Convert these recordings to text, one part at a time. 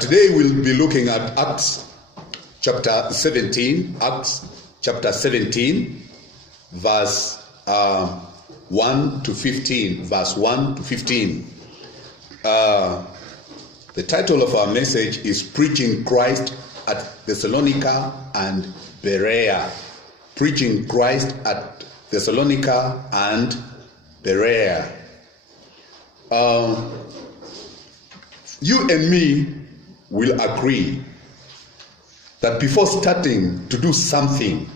Today we'll be looking at Acts chapter 17. Acts chapter 17, verse 1 to 15. Verse 1 to 15. The title of our message is Preaching Christ at Thessalonica and Berea. Preaching Christ at Thessalonica and Berea. You and me will agree that before starting to do something,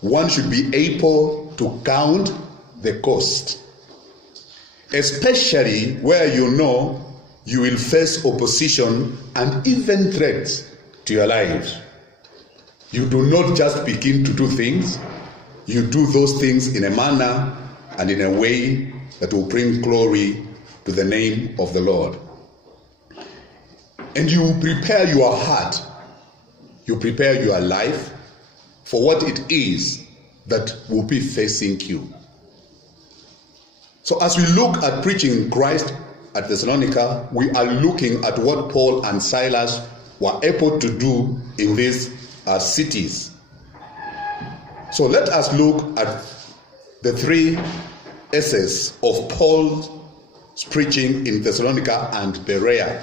one should be able to count the cost, especially where you know you will face opposition and even threats to your lives. You do not just begin to do things, you do those things in a manner and in a way that will bring glory to the name of the Lord. And you prepare your heart, you prepare your life for what it is that will be facing you. So as we look at preaching Christ at Thessalonica, we are looking at what Paul and Silas were able to do in these cities. So let us look at the three S's of Paul's preaching in Thessalonica and Berea.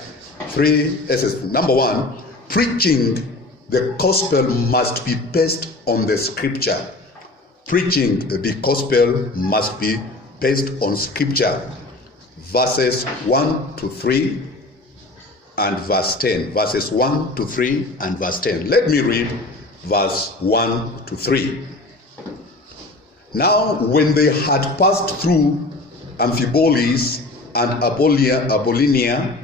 Three S's. Number one, preaching the gospel must be based on the scripture. Preaching the gospel must be based on scripture. Verses 1 to 3 and verse 10. Verses 1 to 3 and verse 10. Let me read verse 1 to 3. Now, when they had passed through Amphipolis and Apollonia,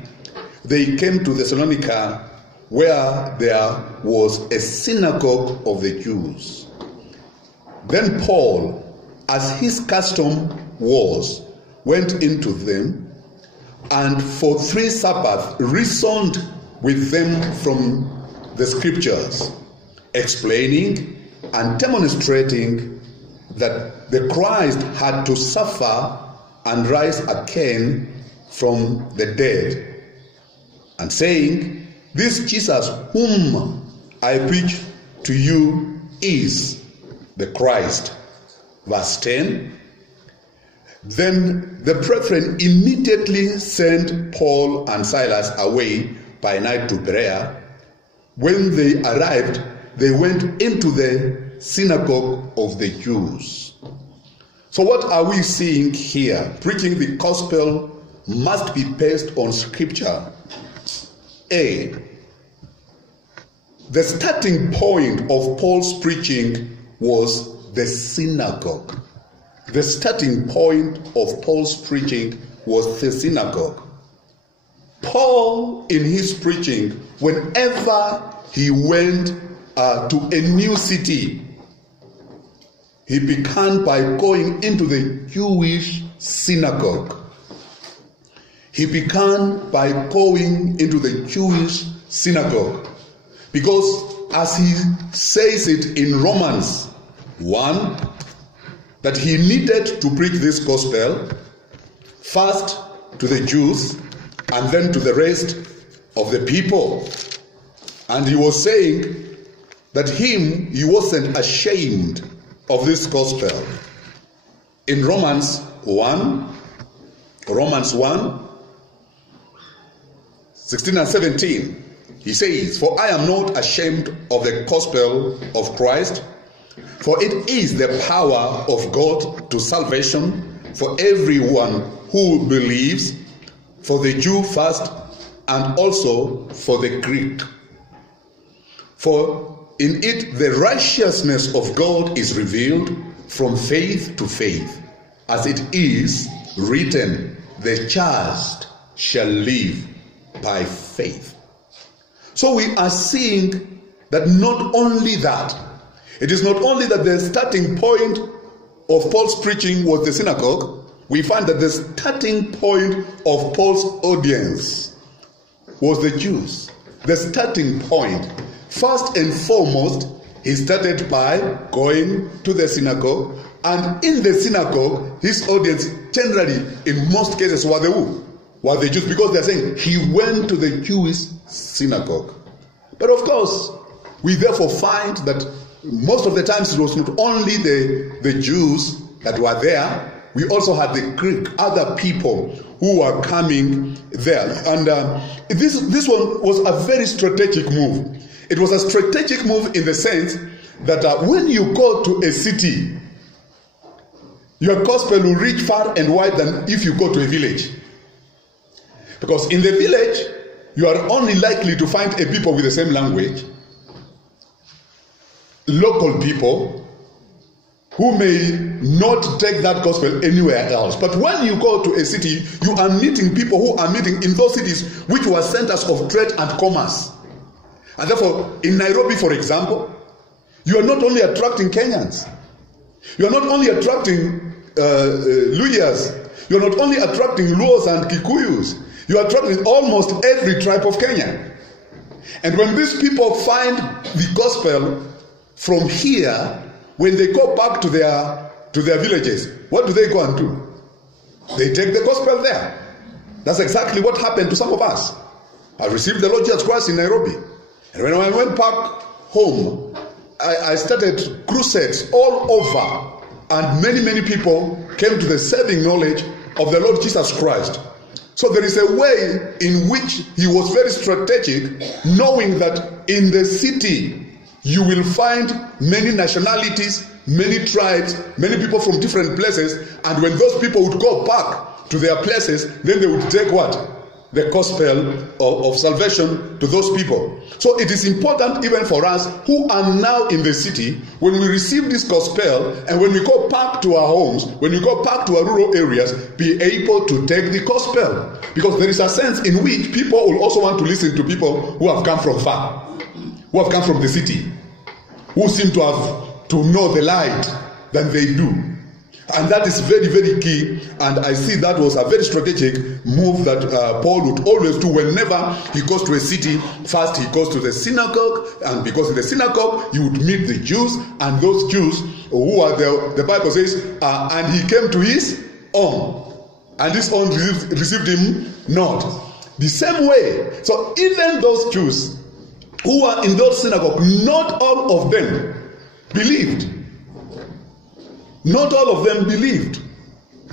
they came to Thessalonica, where there was a synagogue of the Jews. Then Paul, as his custom was, went into them, and for 3 Sabbaths reasoned with them from the scriptures, explaining and demonstrating that the Christ had to suffer and rise again from the dead, and saying, this Jesus whom I preach to you is the Christ. Verse 10. Then the brethren immediately sent Paul and Silas away by night to Berea. When they arrived, they went into the synagogue of the Jews. So what are we seeing here? Preaching the gospel must be based on scripture. A. The starting point of Paul's preaching was the synagogue. The starting point of Paul's preaching was the synagogue. Paul, in his preaching, whenever he went to a new city, he began by going into the Jewish synagogue. He began by going into the Jewish synagogue. Because as he says it in Romans 1, that he needed to preach this gospel first to the Jews and then to the rest of the people. And he was saying that he wasn't ashamed of this gospel. In Romans 1, 16 and 17, he says, for I am not ashamed of the gospel of Christ, for it is the power of God to salvation for everyone who believes, for the Jew first and also for the Greek. For in it the righteousness of God is revealed from faith to faith, as it is written, the just shall live by faith. So we are seeing that not only that, it is not only that the starting point of Paul's preaching was the synagogue, we find that the starting point of Paul's audience was the Jews. The starting point, first and foremost, he started by going to the synagogue And in the synagogue, his audience generally, in most cases, were the who? Were the Jews, because they're saying he went to the Jewish synagogue. But of course, we therefore find that most of the times it was not only the Jews that were there, we also had the Greek, other people who were coming there. And this one was a very strategic move. It was a strategic move in the sense that when you go to a city, your gospel will reach far and wide than if you go to a village. Because in the village, you are only likely to find a people with the same language, local people who may not take that gospel anywhere else. But when you go to a city, you are meeting people who are meeting in those cities which were centers of trade and commerce. And therefore, in Nairobi, for example, you are not only attracting Kenyans, you are not only attracting Luyas, you are not only attracting Luos and Kikuyus, you are attracting almost every tribe of Kenya. And when these people find the gospel from here, when they go back to their villages, what do they go and do? They take the gospel there. That's exactly what happened to some of us. I received the Lord Jesus Christ in Nairobi. And when I went back home, I started crusades all over. And many people came to the saving knowledge of the Lord Jesus Christ. So there is a way in which he was very strategic, knowing that in the city you will find many nationalities, many tribes, many people from different places, and when those people would go back to their places, then they would take what? The gospel of salvation to those people. So it is important even for us who are now in the city, when we receive this gospel and when we go back to our homes, when we go back to our rural areas, be able to take the gospel. Because there is a sense in which people will also want to listen to people who have come from far, who have come from the city, who seem to have to know the light than they do. And that is very, very key. And I see that was a very strategic move that Paul would always do whenever he goes to a city. First, he goes to the synagogue, and because in the synagogue, he would meet the Jews, and those Jews who are the Bible says, and he came to his own, and his own received him not. The same way. So even those Jews who are in those synagogues, not all of them believed. Not all of them believed.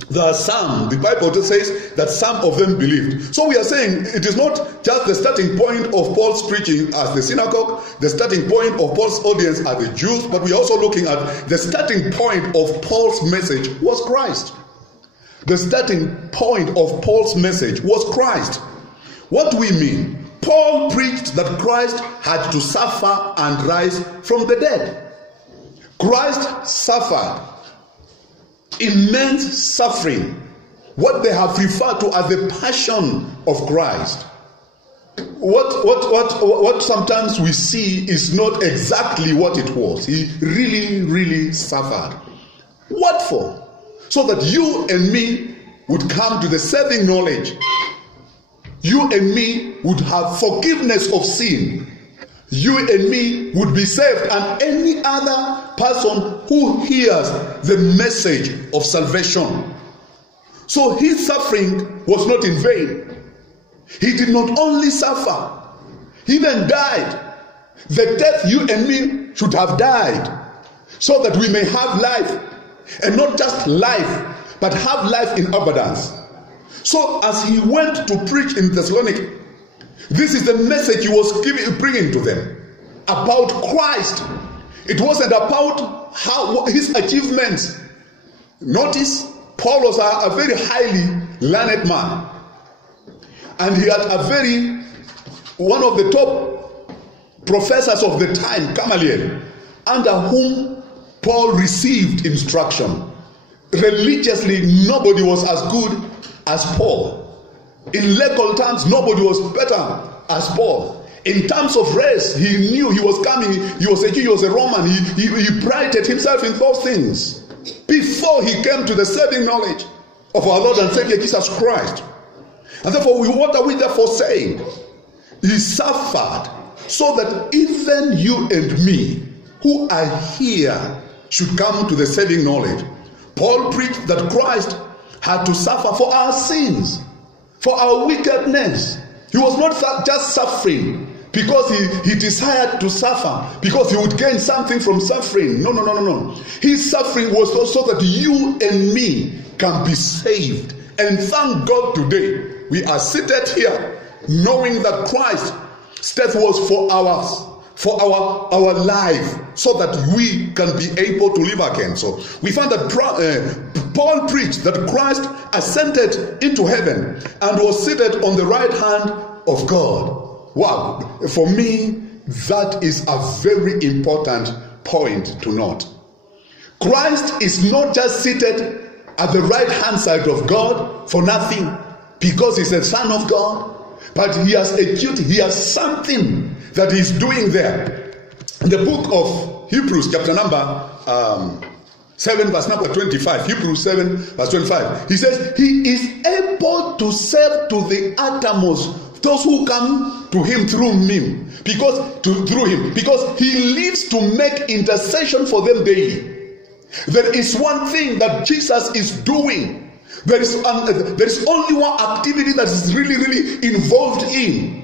There are some, the Bible says that some of them believed. So we are saying it is not just the starting point of Paul's preaching as the synagogue, the starting point of Paul's audience are the Jews, but we are also looking at the starting point of Paul's message was Christ. The starting point of Paul's message was Christ. What do we mean? Paul preached that Christ had to suffer and rise from the dead. Christ suffered immense suffering, what they have referred to as the passion of Christ. What sometimes we see is not exactly what it was. He really suffered. What for? So that you and me would come to the saving knowledge. You and me would have forgiveness of sin. You and me would be saved, and any other person who hears the message of salvation. So his suffering was not in vain. He did not only suffer, he then died. The death you and me should have died, so that we may have life, and not just life, but have life in abundance. So as he went to preach in Thessalonica, this is the message he was bringing to them about Christ. It wasn't about how his achievements. Notice, Paul was a very highly learned man, and he had one of the top professors of the time, Gamaliel, under whom Paul received instruction. Religiously, nobody was as good as Paul. In legal terms, nobody was better as Paul. In terms of race, he knew he was coming. He was a Jew, he was a Roman. He prided himself in those things before he came to the saving knowledge of our Lord and Savior Jesus Christ. And therefore, what are we therefore saying? He suffered so that even you and me who are here should come to the saving knowledge Paul preached that Christ had to suffer for our sins, for our wickedness. He was not just suffering because he desired to suffer, because he would gain something from suffering. No. His suffering was also that you and me can be saved. And thank God today we are seated here knowing that Christ's death was for our life, so that we can be able to live again. So we find that Paul preached that Christ ascended into heaven and was seated on the right hand of God. Wow, for me, that is a very important point to note. Christ is not just seated at the right hand side of God for nothing, because he's a son of God, but he has a duty, he has something that he's doing there. In the book of Hebrews, chapter number 7, verse number 25, Hebrews 7, verse 25, he says, he is able to save to the uttermost those who come to him through him, because he lives to make intercession for them daily. There is one thing that Jesus is doing. There is only one activity that is really involved in.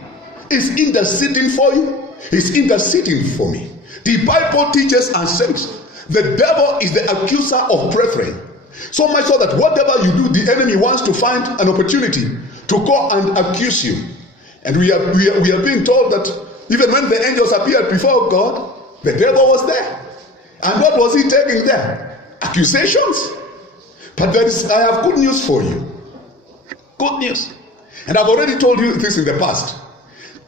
Is interceding for you. Is interceding for me. The Bible teaches and says the devil is the accuser of brethren. So much so that whatever you do, the enemy wants to find an opportunity to go and accuse you. And we are being told that even when the angels appeared before God, the devil was there. And what was he taking there? Accusations. But I have good news for you. Good news. And I've already told you this in the past.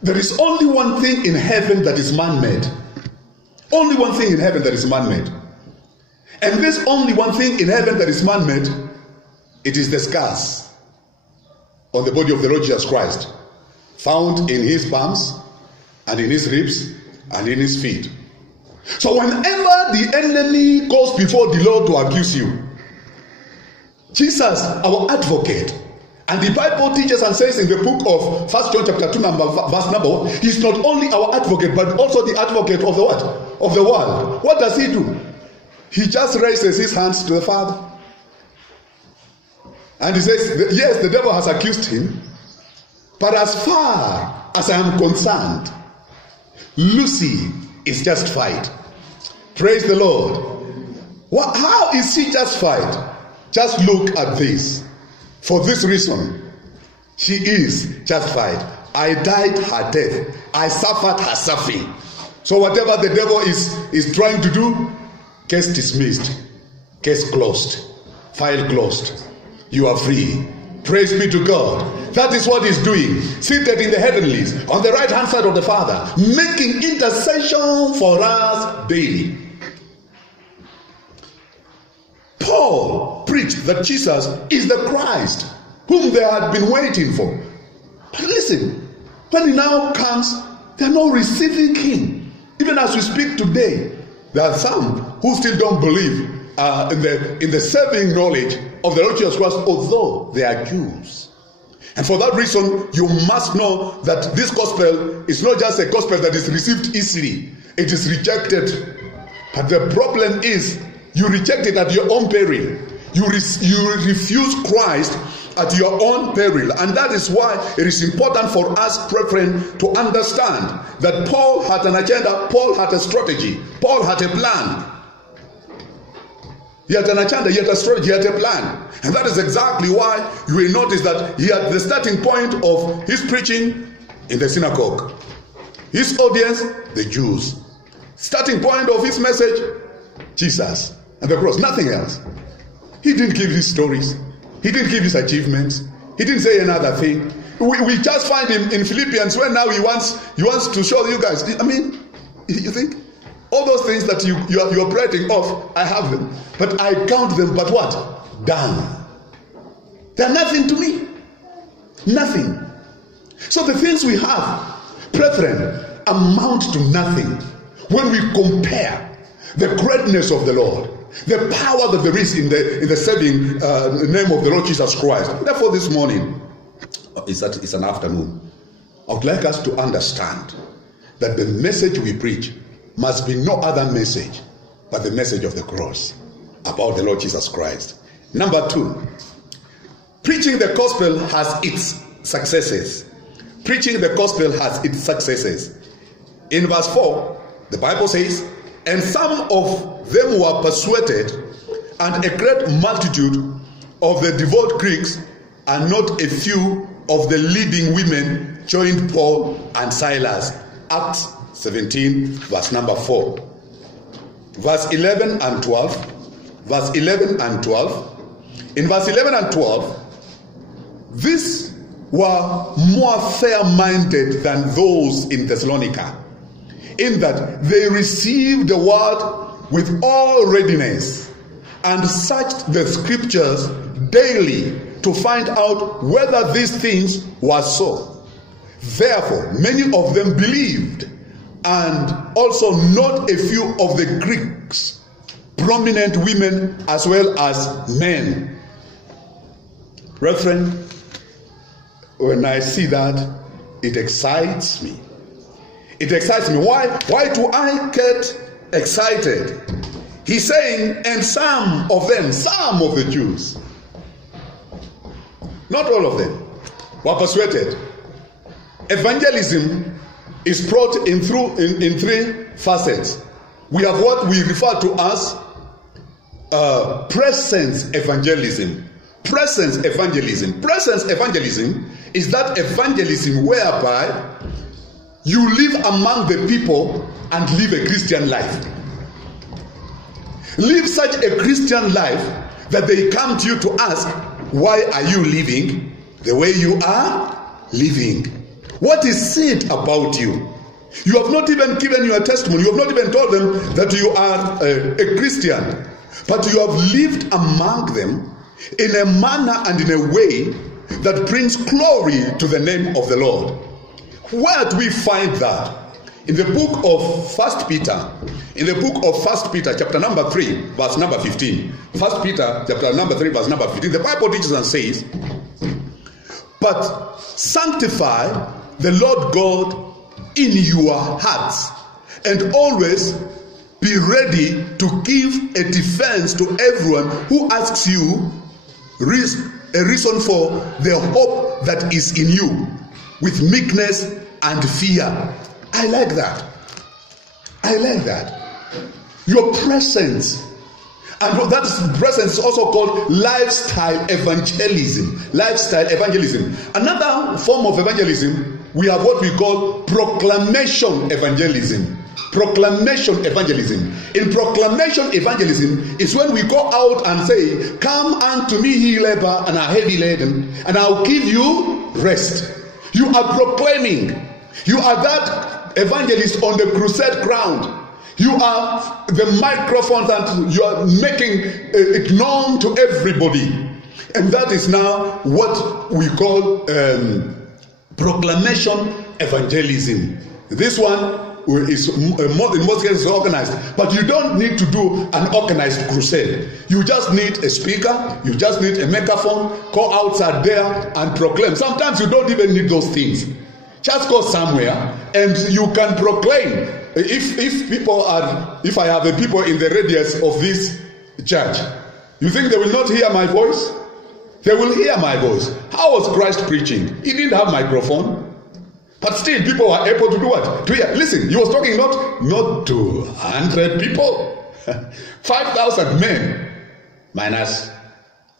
There is only one thing in heaven that is man-made. Only one thing in heaven that is man-made. And this only one thing in heaven that is man-made, it is the scars on the body of the Lord Jesus Christ, found in his palms and in his ribs and in his feet. So whenever the enemy goes before the Lord to accuse you, Jesus, our advocate, and the Bible teaches and says in the book of 1 John chapter 2 verse number 1, he's not only our advocate but also the advocate of the what? Of the world. What does he do? He just raises his hands to the Father. And he says, yes, the devil has accused him, but as far as I am concerned, Lucy is justified. Praise the Lord. How is she justified? Just look at this. For this reason, she is justified. I died her death. I suffered her suffering. So whatever the devil is trying to do, case dismissed. Case closed. File closed. You are free. Praise be to God. That is what he's doing. Seated in the heavenlies, on the right hand side of the Father, making intercession for us daily. Paul preached that Jesus is the Christ whom they had been waiting for. But listen, when he now comes, they are not receiving him. Even as we speak today, there are some who still don't believe in the saving knowledge of the Lord Jesus Christ, although they are Jews. And for that reason, you must know that this gospel is not just a gospel that is received easily. It is rejected. But the problem is, you reject it at your own peril. You refuse Christ at your own peril. And that is why it is important for us, brethren, to understand that Paul had an agenda, Paul had a strategy, Paul had a plan. He had an agenda, he had a strategy, he had a plan. And that is exactly why you will notice that he had the starting point of his preaching in the synagogue. His audience, the Jews. Starting point of his message, Jesus and the cross, nothing else. He didn't give his stories. He didn't give his achievements. He didn't say another thing. We just find him in Philippians when now he wants to show you guys. I mean, you think? All those things that you're operating off, I have them. But I count them, but what? Down. They're nothing to me. Nothing. So the things we have, brethren, amount to nothing when we compare the greatness of the Lord, the power that there is in the saving name of the Lord Jesus Christ. Therefore, this morning, it's an afternoon, I would like us to understand that the message we preach must be no other message but the message of the cross. about the Lord Jesus Christ. Number 2, preaching the gospel has its successes. Preaching the gospel has its successes. In verse 4, the Bible says, and some of them were persuaded, and a great multitude of the devout Greeks, and not a few of the leading women joined Paul and Silas. Acts 17, verse number 4. Verse 11 and 12. Verse 11 and 12. In verse 11 and 12, these were more fair-minded than those in Thessalonica, in that they received the word with all readiness, and searched the scriptures daily to find out whether these things were so. Therefore, many of them believed, and also not a few of the Greeks, prominent women as well as men. Brethren, when I see that, it excites me. It excites me. Why do I get excited? He's saying, and some of the Jews, not all of them, were persuaded. Evangelism is brought in 3 facets. We have what we refer to as presence evangelism. Presence evangelism. Presence evangelism is that evangelism whereby you live among the people and live a Christian life. Live such a Christian life that they come to you to ask, why are you living the way you are living? What is said about you? You have not even given your testimony. You have not even told them that you are a Christian. But you have lived among them in a manner and in a way that brings glory to the name of the Lord. Where do we find that? In the book of 1 Peter. In the book of 1 Peter, chapter number 3, verse number 15. 1 Peter, chapter number 3, verse number 15. The Bible teaches and says, but sanctify the Lord God in your hearts, and always be ready to give a defense to everyone who asks you a reason for the hope that is in you, with meekness and fear. I like that. I like that. Your presence. And that presence is also called lifestyle evangelism. Lifestyle evangelism. Another form of evangelism, we have what we call proclamation evangelism. Proclamation evangelism. In proclamation evangelism is when we go out and say, come unto me ye labor and are heavy laden, and I'll give you rest. You are proclaiming. You are that evangelist on the crusade ground. You are the microphones, and you are making it known to everybody. And that is now what we call proclamation evangelism. This one is in most cases organized, but you don't need to do an organized crusade. You just need a speaker, you just need a megaphone. Go outside there and proclaim. Sometimes you don't even need those things. Just go somewhere and you can proclaim. If I have the people in the radius of this church, you think they will not hear my voice? They will hear my voice. How was Christ preaching? He didn't have microphone. But still, people were able to do what? To hear. Listen, he was talking not to 100 people. 5,000 men, minus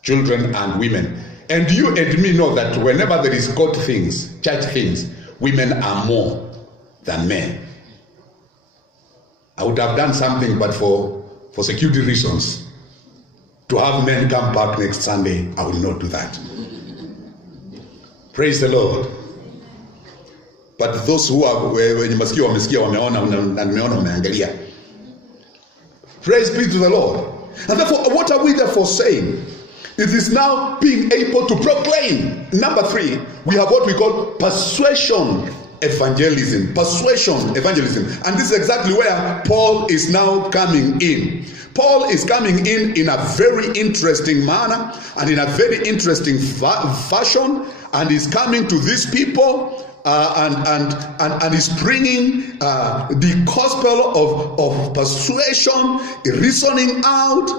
children and women. And you and me know that whenever there is God things, church things, women are more than men. I would have done something, but for security reasons, to have men come back next Sunday, I will not do that. Praise the Lord. But those who are wamesikia wameangalia. Praise be to the Lord. And therefore, what are we therefore saying? It is now being able to proclaim. Number 3, we have what we call persuasion evangelism. Persuasion evangelism. And this is exactly where Paul is now coming in. Paul is coming in a very interesting manner and in a very interesting fashion, and is coming to these people and is bringing the gospel of persuasion, reasoning out,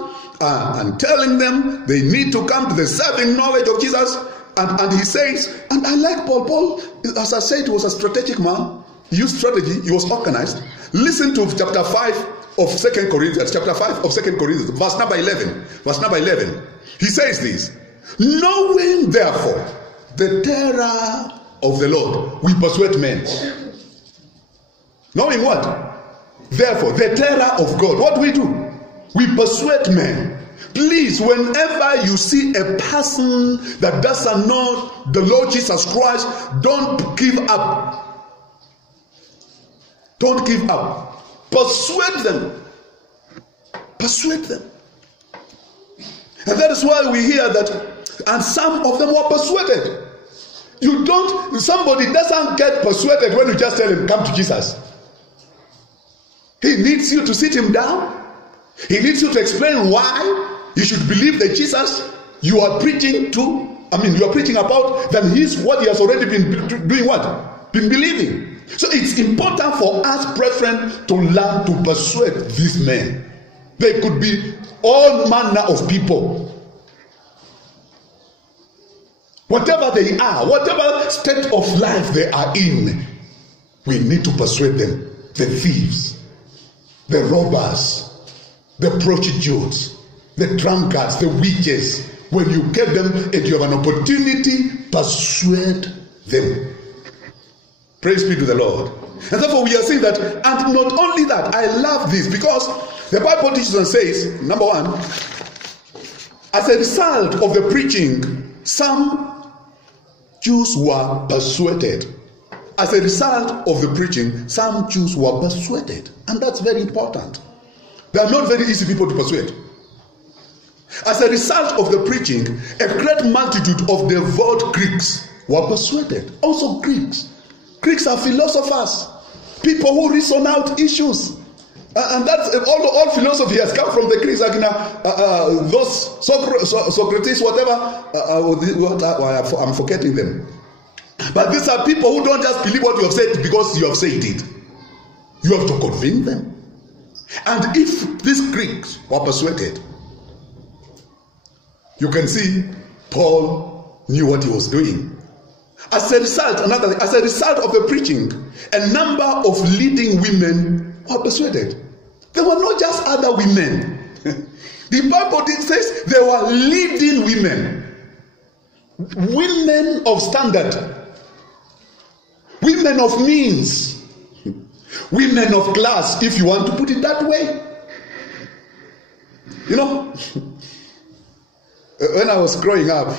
and telling them they need to come to the saving knowledge of Jesus. And he says, and I like Paul. Paul, as I said, was a strategic man. He used strategy. He was organized. Listen to chapter 5 of 2 Corinthians. Chapter 5 of 2 Corinthians. Verse number 11. Verse number 11. He says this. Knowing therefore the terror of the Lord, we persuade men. Knowing what? Therefore, the terror of God. What do? We persuade men. Please, whenever you see a person that doesn't know the Lord Jesus Christ, don't give up. Don't give up. Persuade them. Persuade them. And that is why we hear that, and some of them were persuaded. Somebody doesn't get persuaded when you just tell him, come to Jesus. He needs you to sit him down. He needs you to explain why you should believe that Jesus you are preaching about, then he's what he has already been doing what? Been believing. So it's important for us, brethren, to learn to persuade these men. They could be all manner of people. Whatever they are, whatever state of life they are in, we need to persuade them. The thieves, the robbers, the prostitutes, the drunkards, the witches. When you get them and you have an opportunity, persuade them. Praise be to the Lord. And therefore we are saying that, and not only that, I love this because the Bible teaches and says, number one, as a result of the preaching, some Jews were persuaded. As a result of the preaching, some Jews were persuaded. And that's very important. They are not very easy people to persuade. As a result of the preaching, a great multitude of devout Greeks were persuaded. Also Greeks. Greeks are philosophers. People who reason out issues. And that's all philosophy has come from the Greeks. Like those Socrates, whatever. I'm forgetting them. But these are people who don't just believe what you have said because you have said it. You have to convince them. And if these Greeks were persuaded, you can see Paul knew what he was doing. As a result of the preaching, a number of leading women were persuaded. They were not just other women. The Bible says they were leading women. Women of standard. Women of means. Women of class, if you want to put it that way. You know, when I was growing up,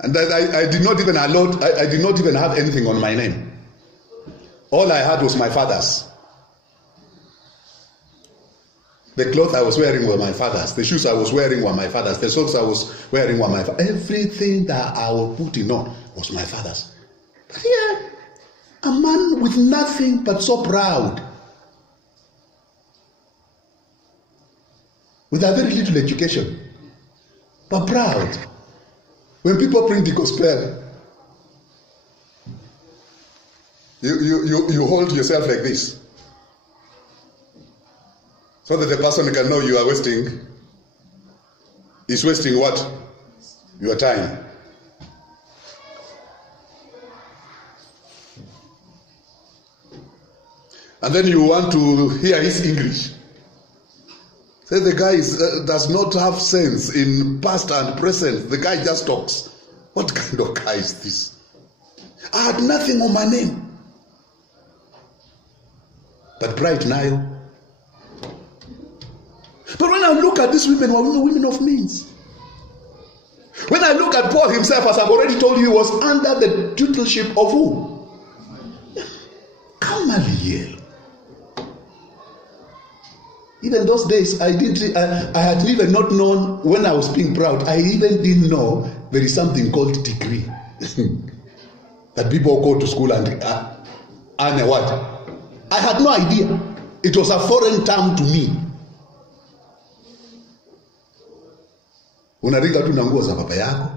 and I did not even have anything on my name. All I had was my father's. The clothes I was wearing were my father's. The shoes I was wearing were my father's. The socks I was wearing were my father's. Everything that I was putting on was my father's. But here, a man with nothing but so proud, with a very little education, but proud. When people bring the gospel, you hold yourself like this, so that the person can know you are wasting. Is wasting what? Your time. And then you want to hear his English. Say the guy does not have sense in past and present. The guy just talks. What kind of guy is this? I had nothing on my name. But Bright Nile. But when I look at these women, women of means. When I look at Paul himself, as I've already told you, he was under the tutorship of who? Gamaliel. Even those days, I had even not known when I was being proud. I even didn't know there is something called degree that people go to school and earn a what? I had no idea. It was a foreign term to me. Unaringa tu na nguo za baba yako,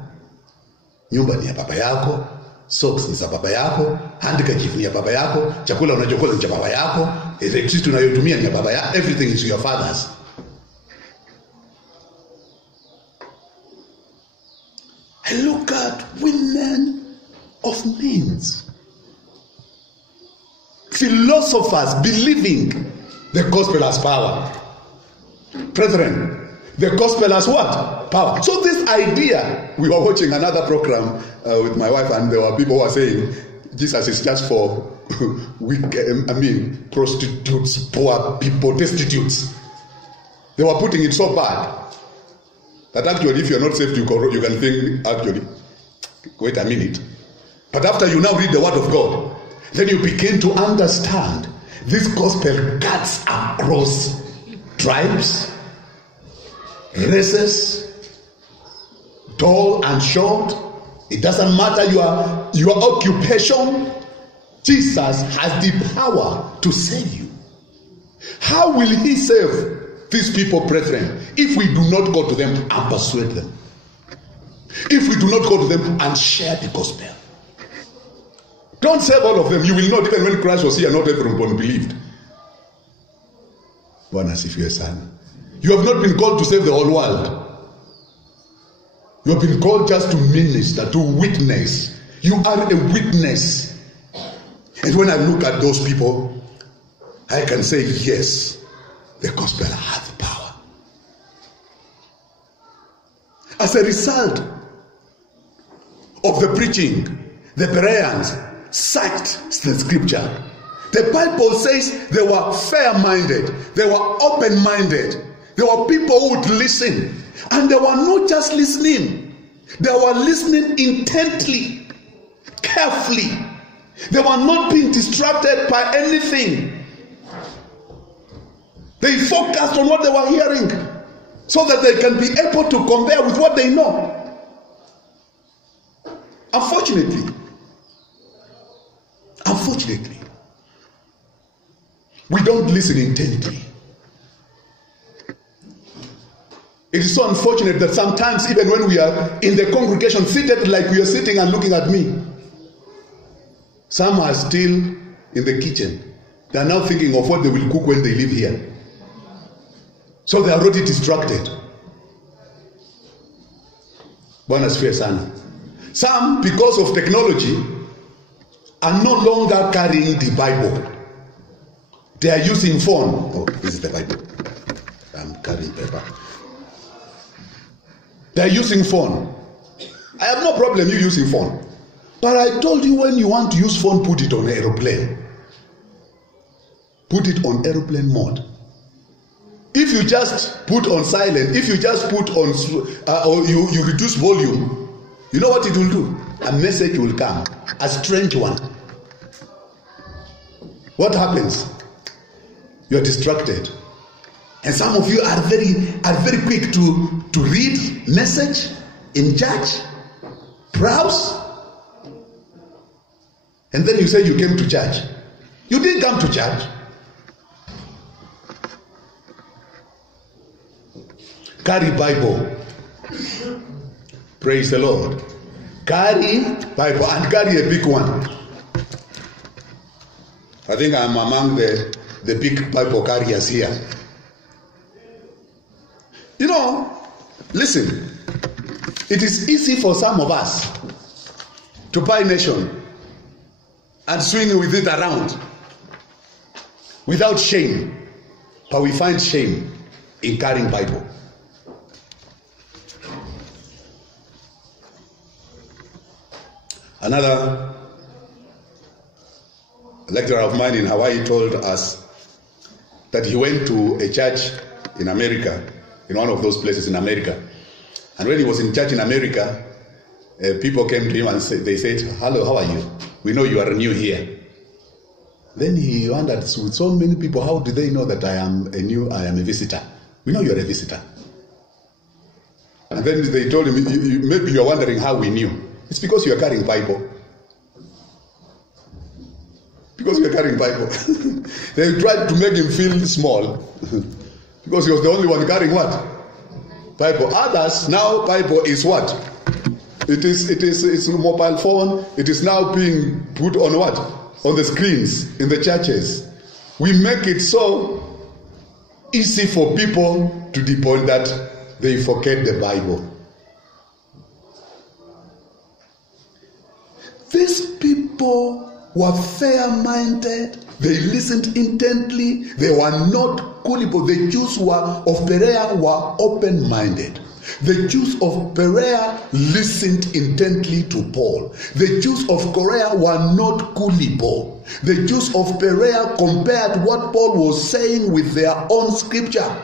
nyumba ni ya baba yako, socks ni za baba yako, handkerchief ni ya baba yako, chakula unachokula ni cha baba yako, electricity unayotumia ni ya baba yako, everything is your father's. of men. Philosophers believing the gospel has power. Brethren, the gospel has what? Power. So this idea, we were watching another program with my wife, and there were people who were saying Jesus is just for prostitutes, poor people, destitutes. They were putting it so bad that actually if you're not saved, you can think, actually, wait a minute. But after you now read the word of God, then you begin to understand this gospel cuts across tribes, races, tall and short. It doesn't matter your occupation. Jesus has the power to save you. How will he save these people, brethren, if we do not go to them and persuade them? If we do not go to them and share the gospel? Don't save all of them. You will not, even when Christ was here, not everyone believed. Bwana asifiwe sana. You have not been called to save the whole world. You have been called just to minister, to witness. You are a witness. And when I look at those people, I can say, yes, the gospel has power. As a result of the preaching, the Bereans searched the scripture. The Bible says they were fair-minded, they were open-minded. There were people who would listen, and they were not just listening, they were listening intently, carefully. They were not being distracted by anything. They focused on what they were hearing so that they can be able to compare with what they know. Unfortunately, we don't listen intently. It is so unfortunate that sometimes, even when we are in the congregation seated like we are sitting and looking at me, some are still in the kitchen. They are now thinking of what they will cook when they leave here. So they are already distracted. Bwana asifiwe sana. Some, because of technology, are no longer carrying the Bible. They are using phone. Oh, this is the Bible. I'm carrying paper. They are using phone. I have no problem you using phone. But I told you, when you want to use phone, put it on aeroplane. Put it on aeroplane mode. If you just put on silent, if you just put on, or you reduce volume, you know what it will do? A message will come, a strange one. What happens? You are distracted. And some of you are very quick to read message in church, browse, and then you say you came to church. You didn't come to church. Carry Bible. Praise the Lord. Carry Bible, and carry a big one. I think I'm among the big Bible carriers here. You know, listen, it is easy for some of us to buy nation and swing with it around without shame, but we find shame in carrying Bible. Another lecturer of mine in Hawaii told us that he went to a church in America, in one of those places in America. And when he was in church in America, people came to him and they said, "Hello, how are you? We know you are new here." Then he wondered, with so many people, how do they know that I am a visitor? We know you are a visitor. And then they told him, maybe you are wondering how we knew. It's because you are carrying Bible. Because you are carrying Bible. They tried to make him feel small. Because he was the only one carrying what? Bible. Others, now Bible is what? It's a mobile phone. It is now being put on what? On the screens in the churches. We make it so easy for people to the point that they forget the Bible. These people were fair-minded. They listened intently. They were not gullible. The Jews of Perea were open-minded. The Jews of Perea listened intently to Paul. The Jews of Korea were not gullible. The Jews of Perea compared what Paul was saying with their own scripture.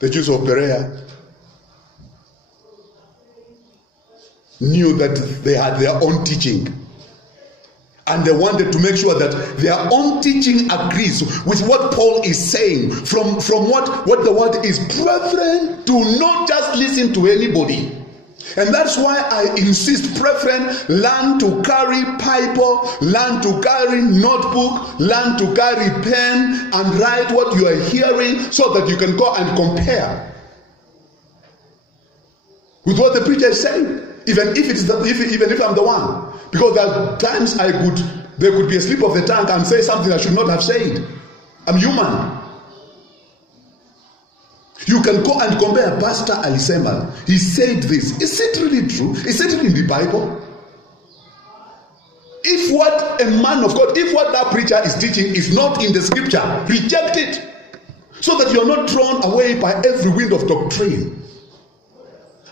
The Jews of Perea knew that they had their own teaching. And they wanted to make sure that their own teaching agrees with what Paul is saying. From what the word is. Brethren, do not just listen to anybody. And that's why I insist, brethren, learn to carry Bible, learn to carry notebook, learn to carry pen and write what you are hearing so that you can go and compare with what the preacher is saying. Even if I'm the one. Because there are times there could be a slip of the tongue and say something I should not have said. I'm human. You can go and compare Pastor Aliseman. He said this. Is it really true? Is it in the Bible? If what a man of God, if what that preacher is teaching is not in the scripture, reject it. So that you're not thrown away by every wind of doctrine.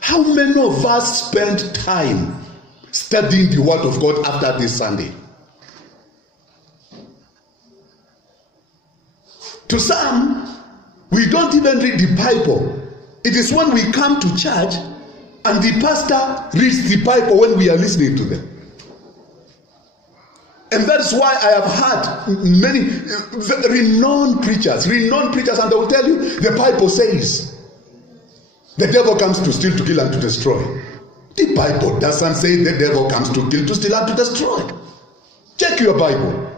How many of us spend time studying the word of God after this Sunday? To some, we don't even read the Bible. It is when we come to church and the pastor reads the Bible when we are listening to them. And that's why I have heard many renowned preachers, and they will tell you the Bible says the devil comes to steal, to kill, and to destroy. The Bible doesn't say the devil comes to kill, to steal, and to destroy. Check your Bible.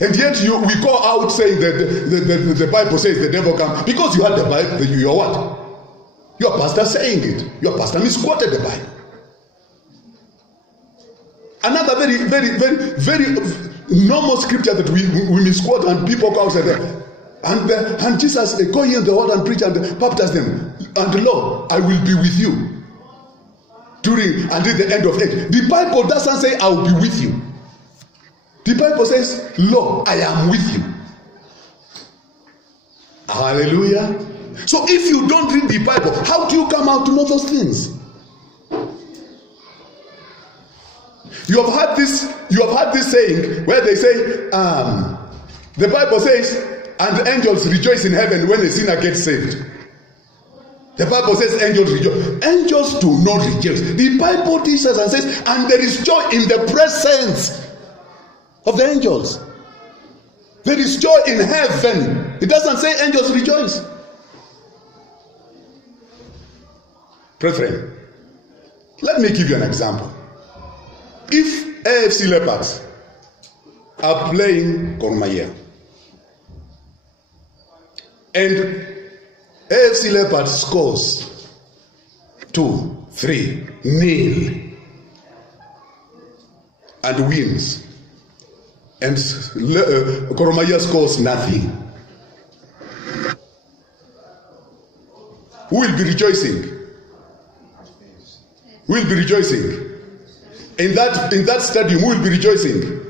And yet we go out saying that the Bible says the devil comes. Because you had the Bible, you're what? Your pastor saying it. Your pastor misquoted the Bible. Another very normal scripture that we misquote and people go out and say, and Jesus go in the world and preach and baptize them. And Lord, I will be with you until the end of age. The Bible doesn't say I will be with you. The Bible says, Lord, I am with you. Hallelujah. So if you don't read the Bible, how do you come out to know those things? You have had this saying where they say, the Bible says, and angels rejoice in heaven when a sinner gets saved. The Bible says angels rejoice. Angels do not rejoice. The Bible teaches and says, and there is joy in the presence of the angels. There is joy in heaven. It doesn't say angels rejoice. Brethren, let me give you an example. If AFC Leopards are playing Gor Mahia and AFC Leopards scores 2-3-0 and wins, and Gor Mahia scores nothing, who will be rejoicing? Who will be rejoicing? In that stadium, who will be rejoicing?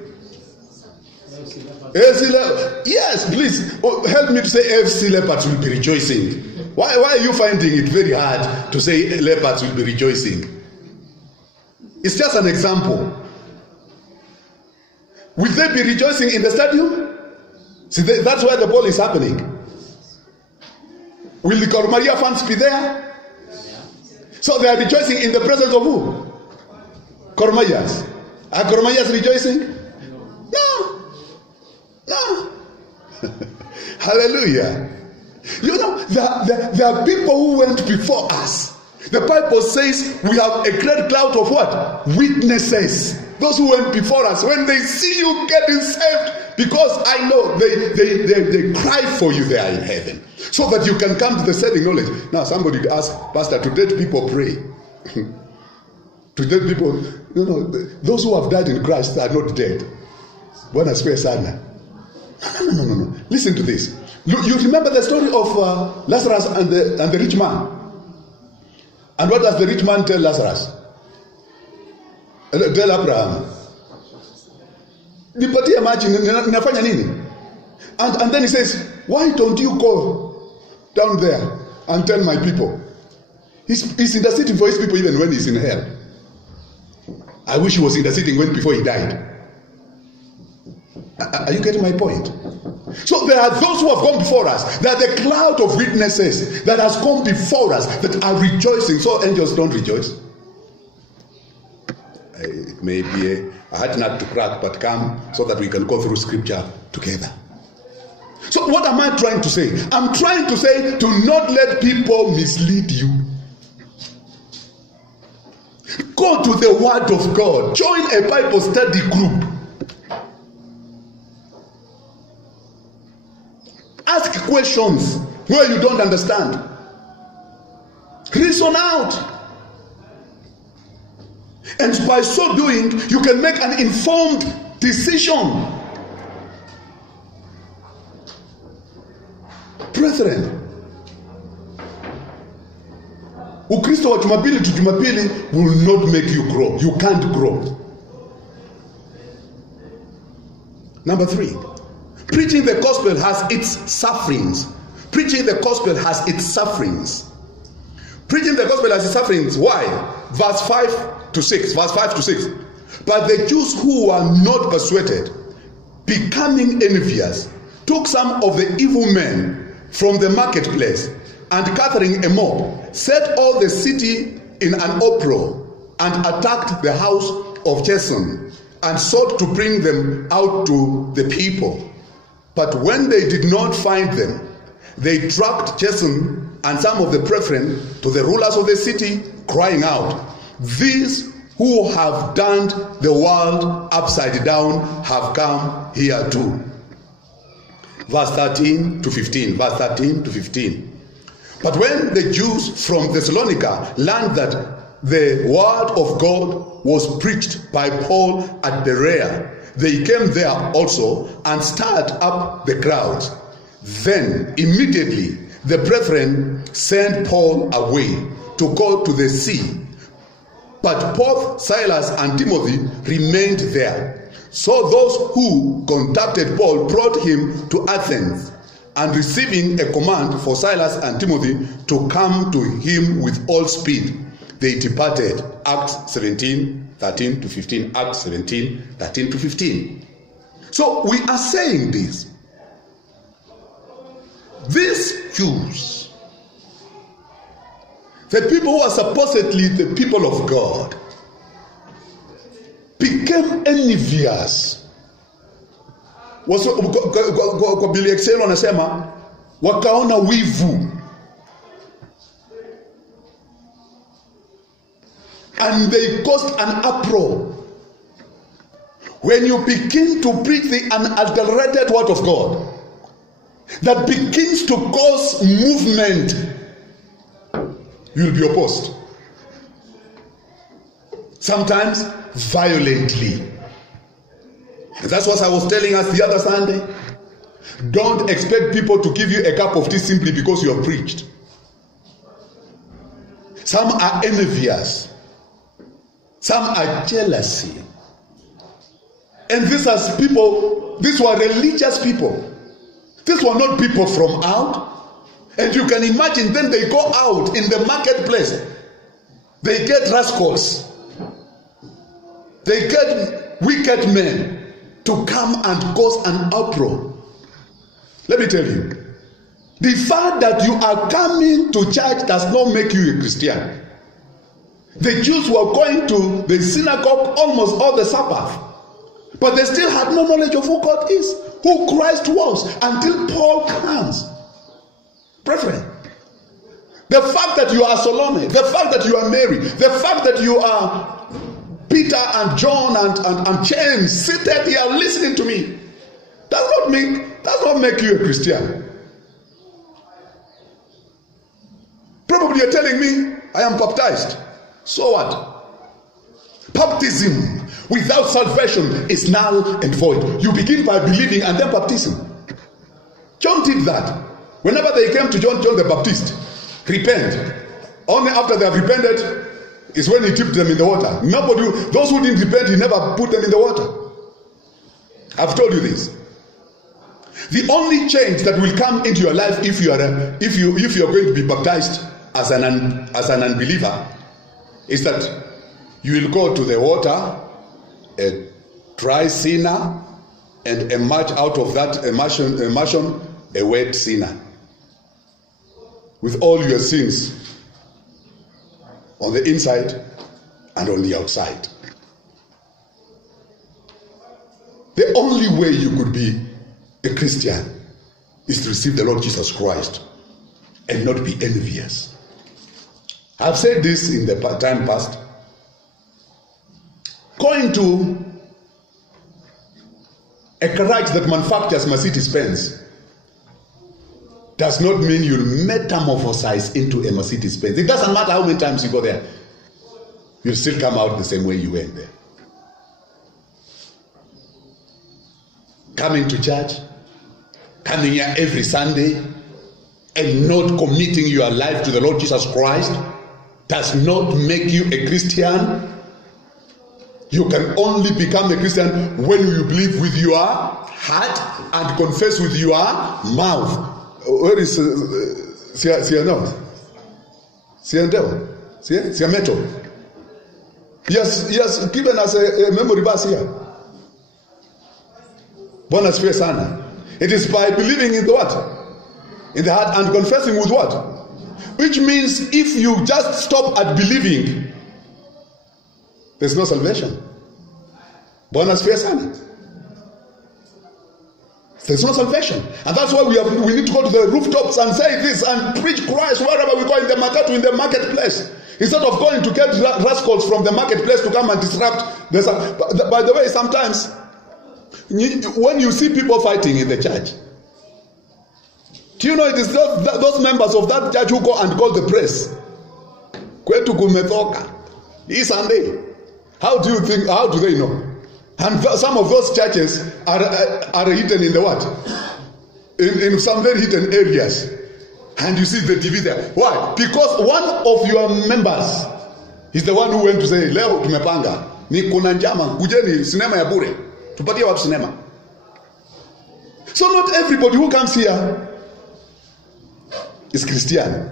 AFC Leopards. Yes, please help me to say AFC Leopards will be rejoicing. Why are you finding it very hard to say Leopards will be rejoicing? It's just an example. Will they be rejoicing in the stadium? See, that's where the ball is happening. Will the Gor Mahia fans be there? So they are rejoicing in the presence of who? Gor Mahias. Are Gor Mahias rejoicing? No. Hallelujah. You know, there are people who went before us. The Bible says we have a great cloud of what? Witnesses. Those who went before us, when they see you getting saved, because I know they cry for you there in heaven, so that you can come to the saving knowledge. Now somebody asked, Pastor, to dead people pray. To dead people, those who have died in Christ are not dead. No. Listen to this. You remember the story of Lazarus and the rich man. And what does the rich man tell Lazarus? Tell Abraham. Nipatie maji, ninafanya nini? And then he says, why don't you go down there and tell my people? He's interceding for his people even when he's in hell. I wish he was interceding before he died. Are you getting my point? So there are those who have gone before us. There are the cloud of witnesses that has come before us that are rejoicing. So angels don't rejoice. It may be a hard nut to crack, but come so that we can go through scripture together. So what am I trying to say? I'm trying to say, do not let people mislead you. Go to the Word of God. Join a Bible study group. Ask questions where you don't understand. Reason out. And by so doing, you can make an informed decision. Brethren, Ukristo wa Jumapili to Jumapili will not make you grow. You can't grow. Number 3, preaching the gospel has its sufferings. Preaching the gospel has its sufferings. Preaching the gospel has its sufferings. Why? Verse 5 to 6. Verse 5 to 6. But the Jews who were not persuaded, becoming envious, took some of the evil men from the marketplace, and gathering a mob, set all the city in an uproar, and attacked the house of Jason, and sought to bring them out to the people. But when they did not find them, they dragged Jason and some of the brethren to the rulers of the city, crying out, "These who have turned the world upside down have come here too." Verse 13 to 15. Verse 13 to 15. But when the Jews from Thessalonica learned that the word of God was preached by Paul at Berea, they came there also and stirred up the crowds. Then immediately the brethren sent Paul away to go to the sea. But both Silas and Timothy remained there. So those who contacted Paul brought him to Athens, and receiving a command for Silas and Timothy to come to him with all speed, they departed. Acts 17, 13 to 15. Acts 17, 13 to 15. So we are saying this. These Jews, the people who are supposedly the people of God, became envious. Kwa Billy Excel wanasema wakaona wivu, and they caused an uproar. When you begin to preach the unadulterated word of God that begins to cause movement, you will be opposed. Sometimes violently. And that's what I was telling us the other Sunday. Don't expect people to give you a cup of tea simply because you have preached. Some are envious. Some are jealousy. And these were religious people. These were not people from out. And you can imagine then they go out in the marketplace. They get rascals. They get wicked men to come and cause an uproar. Let me tell you, the fact that you are coming to church does not make you a Christian. The Jews were going to the synagogue almost all the Sabbath, but they still had no knowledge of who God is, who Christ was, until Paul comes. Brethren, the fact that you are Salome, the fact that you are Mary, the fact that you are Peter and John and James seated here listening to me does not make you a Christian. Probably you're telling me I am baptized. So what? Baptism without salvation is null and void. You begin by believing and then baptism. John John did that. Whenever they came to John the Baptist, repent. Only after they have repented is when he dipped them in the water. Those who didn't repent, he never put them in the water. I've told you this. The only change that will come into your life if you are going to be baptized as an unbeliever is that you will go to the water, a dry sinner, and emerge out of that immersion a wet sinner with all your sins on the inside and on the outside. The only way you could be a Christian is to receive the Lord Jesus Christ and not be envious. I've said this in the time past. Going to a garage that manufactures Mercedes-Benz does not mean you'll metamorphosize into a Mercedes-Benz. It doesn't matter how many times you go there. You'll still come out the same way you went there. Coming to church, coming here every Sunday, and not committing your life to the Lord Jesus Christ does not make you a Christian. You can only become a Christian when you believe with your heart and confess with your mouth. Where is Siameto? Yes, given us a memory verse here. Bonus fair sana. It is by believing in the what? In the heart and confessing with what? Which means if you just stop at believing, there's no salvation. Bonus fair sana. There's no salvation. And that's why we need to go to the rooftops and say this and preach Christ wherever we go, in the market, in the marketplace. Instead of going to get rascals from the marketplace to come and disrupt. By the way, sometimes when you see people fighting in the church, do you know it is those members of that church who go and call the press? Kwetu kumetoka. This Sunday. How do they know? And some of those churches are hidden in the what? In some very hidden areas. And you see the TV there. Why? Because one of your members is the one who went to say, leo tumepanga, ni kuna njama, kujeni sinema ya bure. Tupatie watu sinema. So not everybody who comes here is Christian.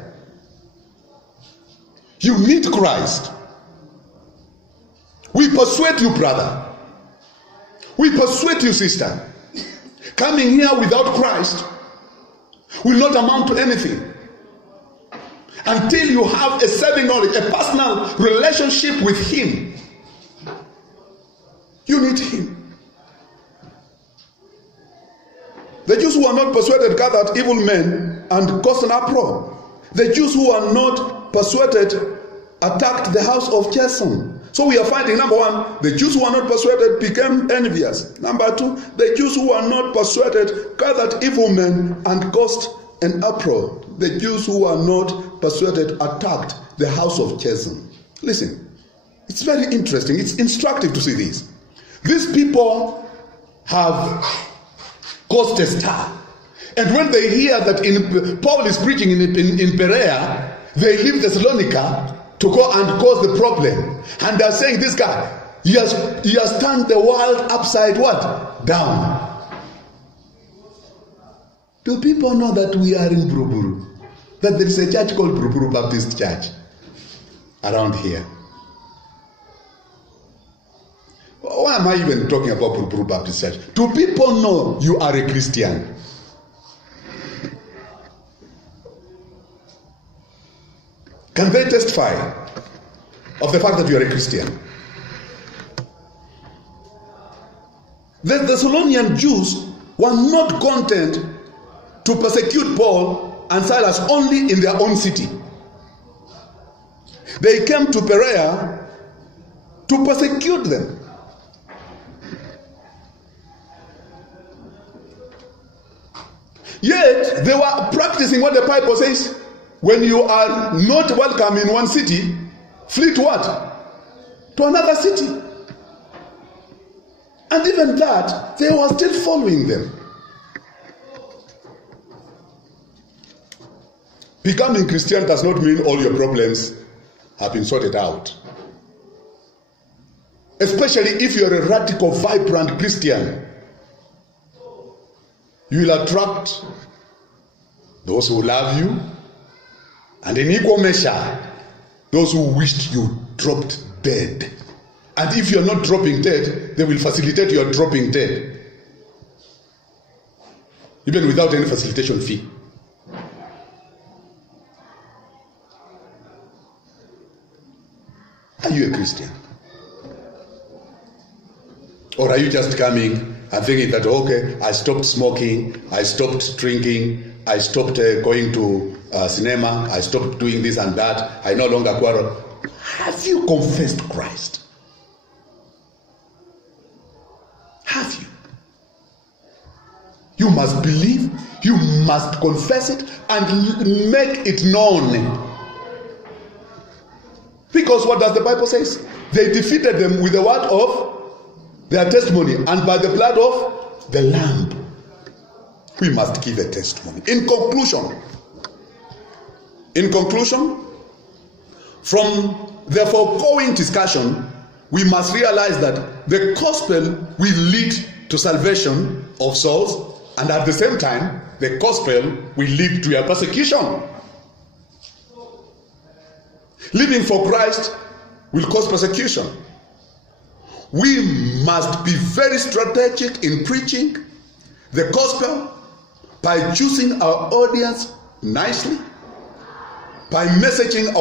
You need Christ. We persuade you, brother. We persuade you, sister. Coming here without Christ will not amount to anything until you have a saving knowledge, a personal relationship with Him. You need Him. The Jews who are not persuaded gathered evil men and caused an uproar. The Jews who are not persuaded attacked the house of Jason. So we are finding, number one, the Jews who are not persuaded became envious. Number two, the Jews who are not persuaded gathered evil men and caused an uproar. The Jews who are not persuaded attacked the house of Jason. Listen, it's very interesting. It's instructive to see this. These people have caused a stir. And when they hear that Paul is preaching in Berea, they leave Thessalonica to go and cause the problem. And they're saying, this guy, he has turned the world upside what? Down. Do people know that we are in Buruburu? That there is a church called Buruburu Baptist Church around here? Why am I even talking about Buruburu Baptist Church? Do people know you are a Christian? Can they testify of the fact that you are a Christian? The Thessalonian Jews were not content to persecute Paul and Silas only in their own city. They came to Berea to persecute them. Yet they were practicing what the Bible says. When you are not welcome in one city, flee to what? To another city. And even that, they were still following them. Becoming Christian does not mean all your problems have been sorted out. Especially if you're a radical, vibrant Christian. You will attract those who love you, and in equal measure, those who wished you dropped dead. And if you're not dropping dead, they will facilitate your dropping dead. Even without any facilitation fee. Are you a Christian? Or are you just coming and thinking that, okay, I stopped smoking, I stopped drinking, I stopped going to cinema, I stopped doing this and that, I no longer quarrel. Have you confessed Christ? Have you? You must believe, you must confess it, and make it known. Because what does the Bible say? They defeated them with the word of their testimony and by the blood of the Lamb. We must give a testimony. In conclusion, from the foregoing discussion, we must realize that the gospel will lead to salvation of souls, and at the same time, the gospel will lead to a persecution. Living for Christ will cause persecution. We must be very strategic in preaching the gospel by choosing our audience nicely, by messaging our